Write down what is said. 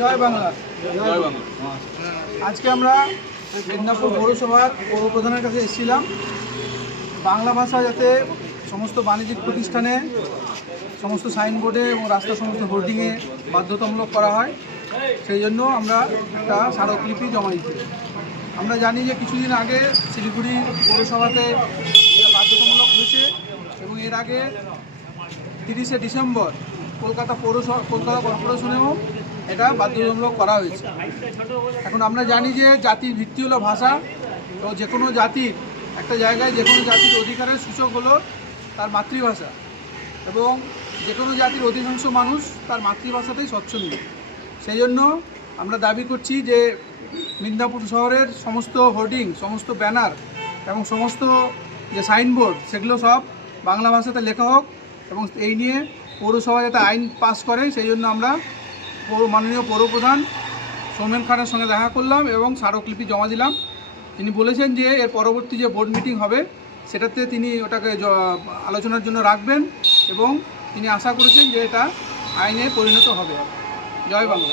জয় বাংলা। জয় বাংলা। আজকে আমরা মেদিনীপুর পৌরসভার পৌরপ্রধানের কাছে এসেছিলাম বাংলা ভাষা যাতে সমস্ত বাণিজ্যিক প্রতিষ্ঠানে, সমস্ত সাইনবোর্ডে এবং রাস্তার সমস্ত হোর্ডিংয়ে বাধ্যতামূলক করা হয়। সেই জন্য আমরা একটা স্মারকলিপি জমা দিচ্ছি। আমরা জানি যে কিছুদিন আগে শিলিগুড়ি পৌরসভাতে এটা বাধ্যতামূলক হয়েছে এবং এর আগে 30শে ডিসেম্বর কলকাতা কর্পোরেশনেও এটা বাধ্যতামূলক করা হয়েছে। এখন আমরা জানি যে জাতির ভিত্তি হলো ভাষা, তো যে কোনো জাতির একটা জায়গায় যে কোনো জাতির অধিকারের সূচক হলো তার মাতৃভাষা, এবং যে কোনো জাতির অধিকাংশ মানুষ তার মাতৃভাষাতেই স্বচ্ছন্দ। সেই জন্য আমরা দাবি করছি যে মেদিনীপুর শহরের সমস্ত হোর্ডিং, সমস্ত ব্যানার এবং সমস্ত যে সাইনবোর্ড সেগুলো সব বাংলা ভাষাতে লেখা হোক, এবং এই নিয়ে পৌরসভা যাতে আইন পাস করে সেই জন্য আমরা মাননীয় পৌরপ্রধান সৌমেন খানের সঙ্গে দেখা করলাম এবং স্মারকলিপি জমা দিলাম। তিনি বলেছেন যে এর পরবর্তী যে বোর্ড মিটিং হবে সেটাতে তিনি ওটাকে আলোচনার জন্য রাখবেন এবং তিনি আশা করেছেন যে এটা আইনে পরিণত হবে। জয় বাংলা।